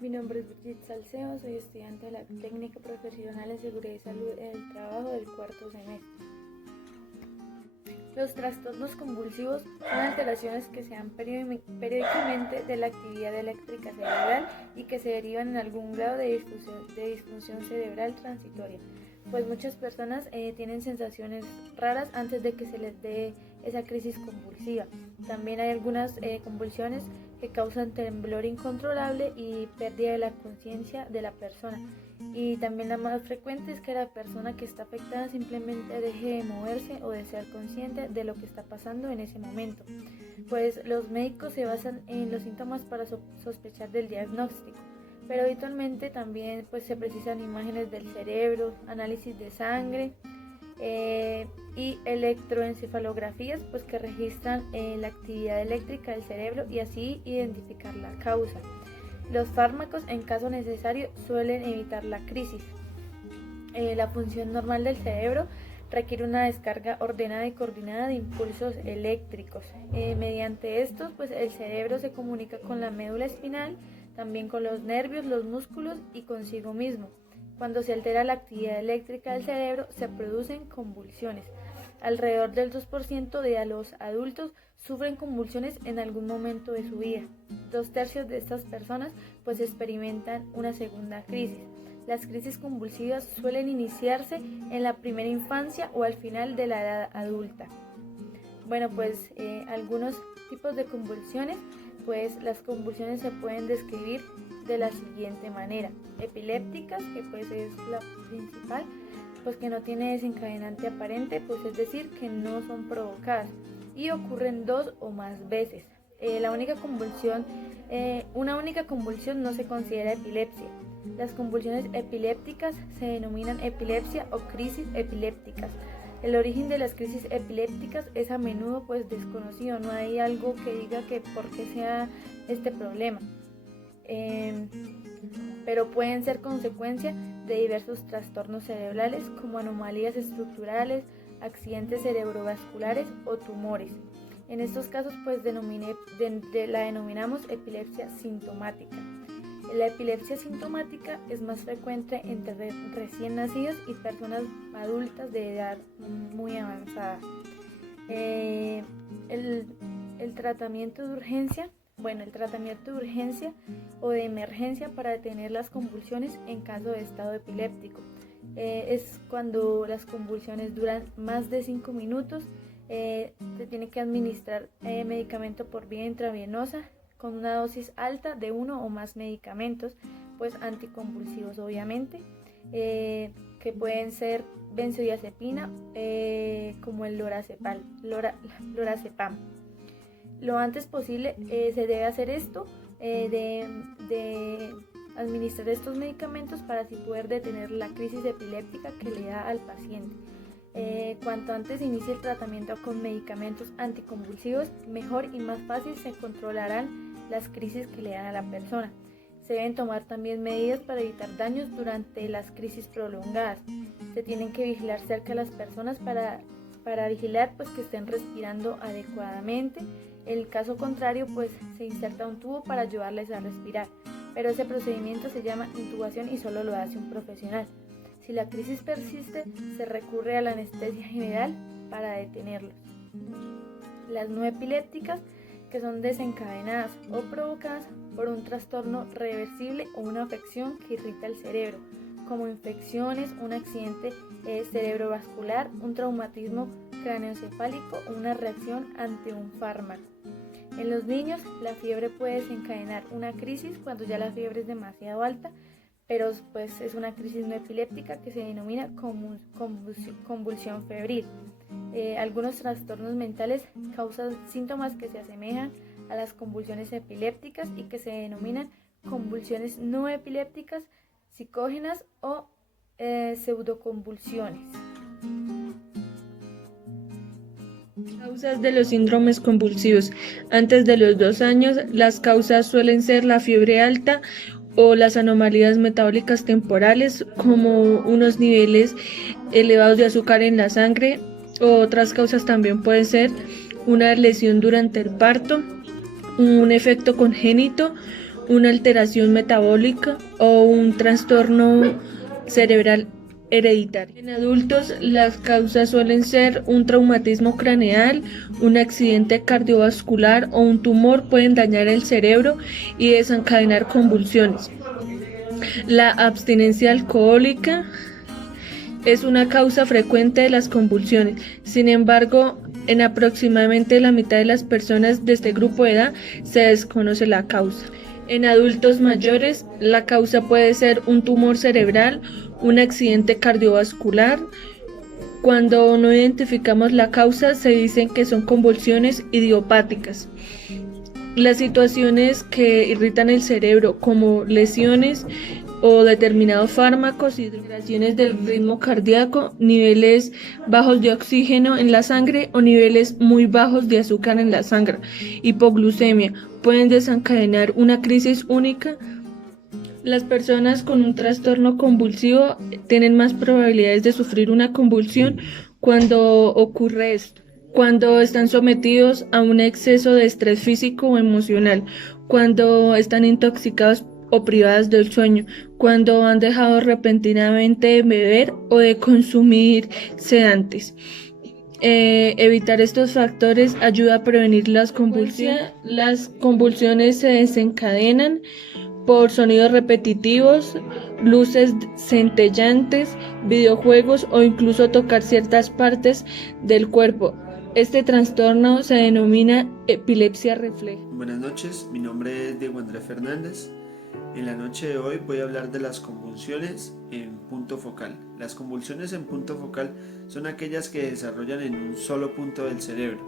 Mi nombre es Brigitte Salcedo, soy estudiante de la Técnica Profesional en Seguridad y Salud en el Trabajo del cuarto semestre. Los trastornos convulsivos son alteraciones que se dan periódicamente de la actividad eléctrica cerebral y que se derivan en algún grado de disfunción cerebral transitoria, pues muchas personas tienen sensaciones raras antes de que se les dé esa crisis convulsiva. También hay algunas convulsiones que causan temblor incontrolable y pérdida de la conciencia de la persona. Y también la más frecuente es que la persona que está afectada simplemente deje de moverse o de ser consciente de lo que está pasando en ese momento. Pues los médicos se basan en los síntomas para sospechar del diagnóstico, pero habitualmente también se precisan imágenes del cerebro, análisis de sangre y electroencefalografías que registran la actividad eléctrica del cerebro y así identificar la causa. Los fármacos, en caso necesario, suelen evitar la crisis. La función normal del cerebro requiere una descarga ordenada y coordinada de impulsos eléctricos. Mediante estos, el cerebro se comunica con la médula espinal, también con los nervios, los músculos y consigo mismo. Cuando se altera la actividad eléctrica del cerebro, se producen convulsiones. Alrededor del 2% de los adultos sufren convulsiones en algún momento de su vida. 2/3 de estas personas experimentan una segunda crisis. Las crisis convulsivas suelen iniciarse en la primera infancia o al final de la edad adulta. Algunos tipos de convulsiones, las convulsiones se pueden describir de la siguiente manera: epilépticas, que es la principal, que no tiene desencadenante aparente, es decir, que no son provocadas y ocurren 2 o más veces. Una única convulsión no se considera epilepsia. Las convulsiones epilépticas se denominan epilepsia o crisis epilépticas. El origen de las crisis epilépticas es a menudo desconocido, no hay algo que diga que por qué sea este problema. Pero pueden ser consecuencia de diversos trastornos cerebrales como anomalías estructurales, accidentes cerebrovasculares o tumores. En estos casos la denominamos epilepsia sintomática. La epilepsia sintomática es más frecuente entre recién nacidos y personas adultas de edad muy avanzada. El tratamiento de urgencia o de emergencia para detener las convulsiones en caso de estado epiléptico es cuando las convulsiones duran más de 5 minutos. Se tiene que administrar medicamento por vía intravenosa con una dosis alta de uno o más medicamentos, anticonvulsivos obviamente, que pueden ser benzodiazepina, como el lorazepam. Lo antes posible se debe hacer esto, de administrar estos medicamentos para así poder detener la crisis epiléptica que le da al paciente. Cuanto antes inicie el tratamiento con medicamentos anticonvulsivos, mejor y más fácil se controlarán las crisis que le dan a la persona. Se deben tomar también medidas para evitar daños durante las crisis prolongadas. Se tienen que vigilar cerca a las personas para vigilar que estén respirando adecuadamente. En el caso contrario, se inserta un tubo para ayudarles a respirar, pero ese procedimiento se llama intubación y solo lo hace un profesional. Si la crisis persiste, se recurre a la anestesia general para detenerlos. Las no epilépticas, que son desencadenadas o provocadas por un trastorno reversible o una afección que irrita el cerebro, como infecciones, un accidente cerebrovascular, un traumatismo craneoencefálico o una reacción ante un fármaco. En los niños, la fiebre puede desencadenar una crisis cuando ya la fiebre es demasiado alta, pero es una crisis no epiléptica que se denomina convulsión febril. Algunos trastornos mentales causan síntomas que se asemejan a las convulsiones epilépticas y que se denominan convulsiones no epilépticas, psicógenas o pseudoconvulsiones. Causas de los síndromes convulsivos. Antes de los 2 años, las causas suelen ser la fiebre alta o las anomalías metabólicas temporales, como unos niveles elevados de azúcar en la sangre. Otras causas también pueden ser una lesión durante el parto, un efecto congénito, una alteración metabólica o un trastorno cerebral hereditario. En adultos, las causas suelen ser un traumatismo craneal, un accidente cardiovascular o un tumor pueden dañar el cerebro y desencadenar convulsiones. La abstinencia alcohólica es una causa frecuente de las convulsiones. Sin embargo, en aproximadamente la mitad de las personas de este grupo de edad se desconoce la causa. En adultos mayores, la causa puede ser un tumor cerebral, un accidente cardiovascular. Cuando no identificamos la causa, se dicen que son convulsiones idiopáticas. Las situaciones que irritan el cerebro, como lesiones o determinados fármacos y alteraciones del ritmo cardíaco, niveles bajos de oxígeno en la sangre o niveles muy bajos de azúcar en la sangre, hipoglucemia, pueden desencadenar una crisis única. Las personas con un trastorno convulsivo tienen más probabilidades de sufrir una convulsión cuando ocurre esto, cuando están sometidos a un exceso de estrés físico o emocional, cuando están intoxicados o privadas del sueño, cuando han dejado repentinamente de beber o de consumir sedantes. Evitar estos factores ayuda a prevenir las convulsiones. Las convulsiones se desencadenan por sonidos repetitivos, luces centellantes, videojuegos o incluso tocar ciertas partes del cuerpo. Este trastorno se denomina epilepsia refleja. Buenas noches, mi nombre es Diego Andrés Fernández. En la noche de hoy voy a hablar de las convulsiones en punto focal. Las convulsiones en punto focal son aquellas que se desarrollan en un solo punto del cerebro.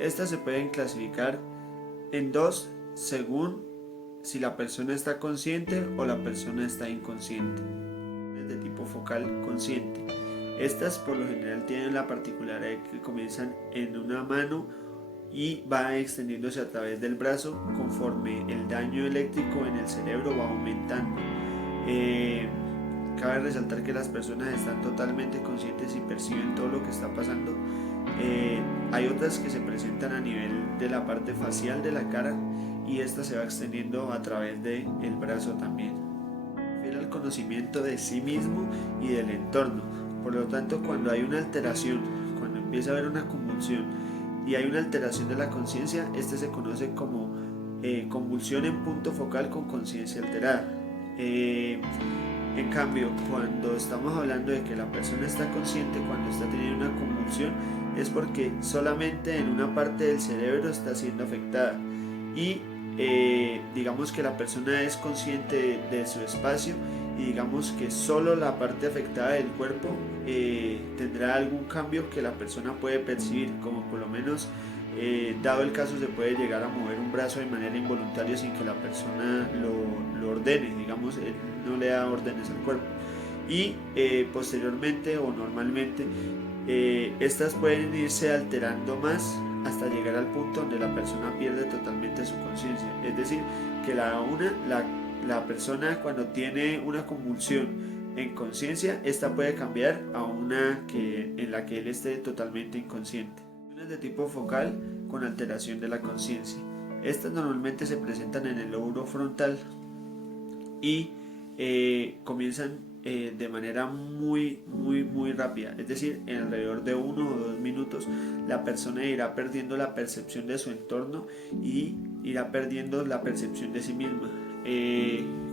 Estas se pueden clasificar en dos según si la persona está consciente o la persona está inconsciente. De tipo focal consciente. Estas por lo general tienen la particularidad que comienzan en una mano y va extendiéndose a través del brazo conforme el daño eléctrico en el cerebro va aumentando. Cabe resaltar que las personas están totalmente conscientes y perciben todo lo que está pasando. Hay otras que se presentan a nivel de la parte facial de la cara y esta se va extendiendo a través del brazo también. Refiere al conocimiento de sí mismo y del entorno. Por lo tanto, cuando hay una alteración, cuando empieza a haber una convulsión y hay una alteración de la conciencia, este se conoce como convulsión en punto focal con conciencia alterada. En cambio, cuando estamos hablando de que la persona está consciente cuando está teniendo una convulsión, es porque solamente en una parte del cerebro está siendo afectada y digamos que la persona es consciente de su espacio y digamos que solo la parte afectada del cuerpo tendrá algún cambio que la persona puede percibir, como por lo menos dado el caso se puede llegar a mover un brazo de manera involuntaria sin que la persona lo ordene, digamos, él no le da órdenes al cuerpo y posteriormente o normalmente estas pueden irse alterando más hasta llegar al punto donde la persona pierde totalmente su conciencia, es decir, que la persona cuando tiene una convulsión en conciencia, esta puede cambiar a una en la que él esté totalmente inconsciente. De tipo focal con alteración de la conciencia. Estas normalmente se presentan en el lóbulo frontal y comienzan de manera muy rápida, es decir, en alrededor de 1 o 2 minutos la persona irá perdiendo la percepción de su entorno y irá perdiendo la percepción de sí misma.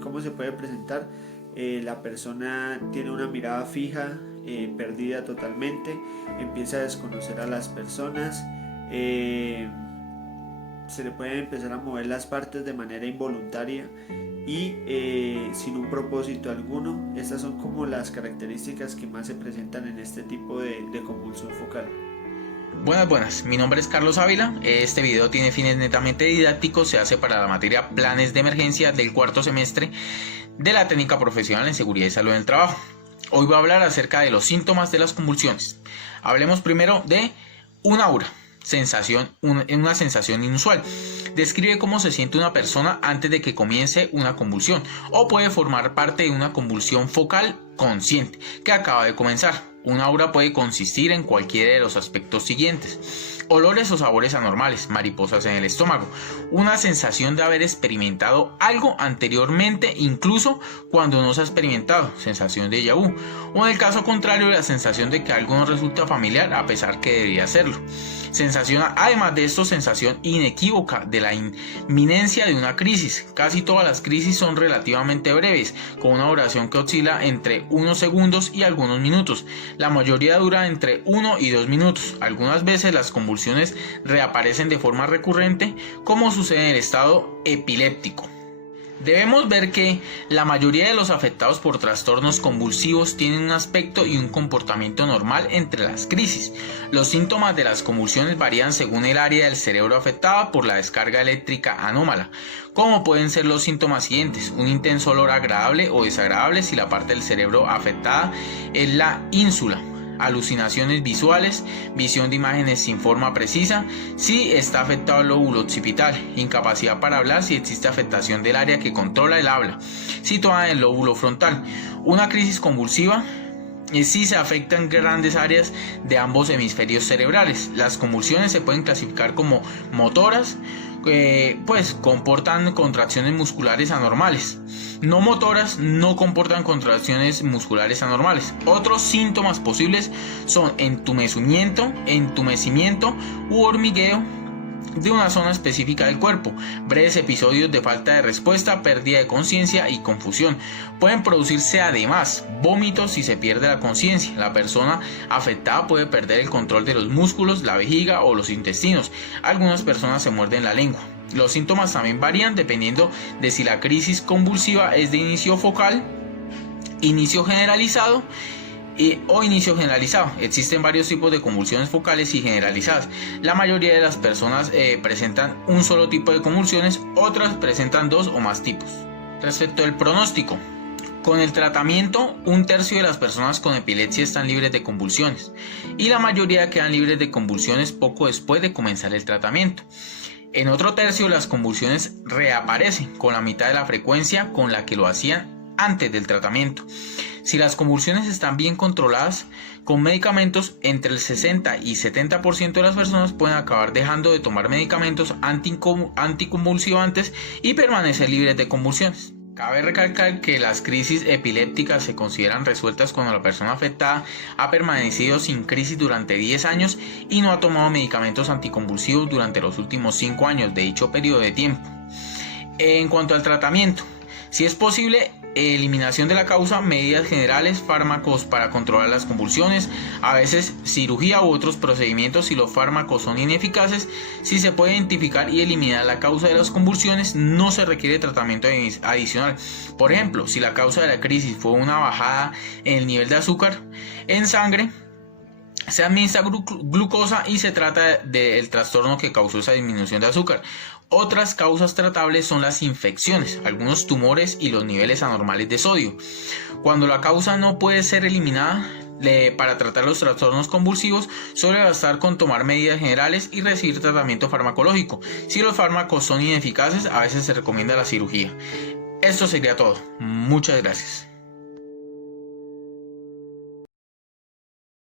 ¿Cómo se puede presentar? La persona tiene una mirada fija, perdida totalmente, empieza a desconocer a las personas, se le pueden empezar a mover las partes de manera involuntaria y sin un propósito alguno. Estas son como las características que más se presentan en este tipo de convulsión focal. Buenas, mi nombre es Carlos Ávila. Este video tiene fines netamente didácticos, se hace para la materia Planes de Emergencia del cuarto semestre de la técnica profesional en seguridad y salud en el trabajo. Hoy voy a hablar acerca de los síntomas de las convulsiones. Hablemos primero de una aura, una sensación inusual. Describe cómo se siente una persona antes de que comience una convulsión o puede formar parte de una convulsión focal consciente que acaba de comenzar. Un aura puede consistir en cualquiera de los aspectos siguientes: olores o sabores anormales, mariposas en el estómago, una sensación de haber experimentado algo anteriormente, incluso cuando no se ha experimentado, sensación de déjà vu, o en el caso contrario, la sensación de que algo no resulta familiar a pesar que debería serlo. Además de esto, sensación inequívoca de la inminencia de una crisis. Casi todas las crisis son relativamente breves, con una duración que oscila entre unos segundos y algunos minutos. La mayoría dura entre 1 y 2 minutos. Algunas veces las convulsiones reaparecen de forma recurrente, como sucede en el estado epiléptico. Debemos ver que la mayoría de los afectados por trastornos convulsivos tienen un aspecto y un comportamiento normal entre las crisis. Los síntomas de las convulsiones varían según el área del cerebro afectada por la descarga eléctrica anómala, como pueden ser los síntomas siguientes: un intenso olor agradable o desagradable si la parte del cerebro afectada es la ínsula; alucinaciones visuales, visión de imágenes sin forma precisa si está afectado el lóbulo occipital; incapacidad para hablar si existe afectación del área que controla el habla, situada en el lóbulo frontal; una crisis convulsiva si se afectan grandes áreas de ambos hemisferios cerebrales. Las convulsiones se pueden clasificar como motoras, pues comportan contracciones musculares anormales; no motoras, no comportan contracciones musculares anormales. Otros síntomas posibles son entumecimiento u hormigueo de una zona específica del cuerpo, breves episodios de falta de respuesta, pérdida de conciencia y confusión. Pueden producirse además vómitos si se pierde la conciencia. La persona afectada puede perder el control de los músculos, la vejiga o los intestinos. Algunas personas se muerden la lengua. Los síntomas también varían dependiendo de si la crisis convulsiva es de inicio focal, inicio generalizado o inicio generalizado. Existen varios tipos de convulsiones focales y generalizadas. La mayoría de las personas presentan un solo tipo de convulsiones, otras presentan 2 o más tipos. Respecto al pronóstico, con el tratamiento, 1/3 de las personas con epilepsia están libres de convulsiones y la mayoría quedan libres de convulsiones poco después de comenzar el tratamiento. En otro tercio, las convulsiones reaparecen con la mitad de la frecuencia con la que lo hacían antes del tratamiento. Si las convulsiones están bien controladas con medicamentos, entre el 60 y 70% de las personas pueden acabar dejando de tomar medicamentos anticonvulsivantes y permanecer libres de convulsiones. Cabe recalcar que las crisis epilépticas se consideran resueltas cuando la persona afectada ha permanecido sin crisis durante 10 años y no ha tomado medicamentos anticonvulsivos durante los últimos 5 años de dicho periodo de tiempo. En cuanto al tratamiento, si es posible, eliminación de la causa, medidas generales, fármacos para controlar las convulsiones, a veces cirugía u otros procedimientos si los fármacos son ineficaces. Si se puede identificar y eliminar la causa de las convulsiones, no se requiere tratamiento adicional. Por ejemplo, si la causa de la crisis fue una bajada en el nivel de azúcar en sangre, se administra glucosa y se trata del trastorno que causó esa disminución de azúcar. Otras causas tratables son las infecciones, algunos tumores y los niveles anormales de sodio. Cuando la causa no puede ser eliminada, para tratar los trastornos convulsivos suele bastar con tomar medidas generales y recibir tratamiento farmacológico. Si los fármacos son ineficaces, a veces se recomienda la cirugía. Esto sería todo. Muchas gracias.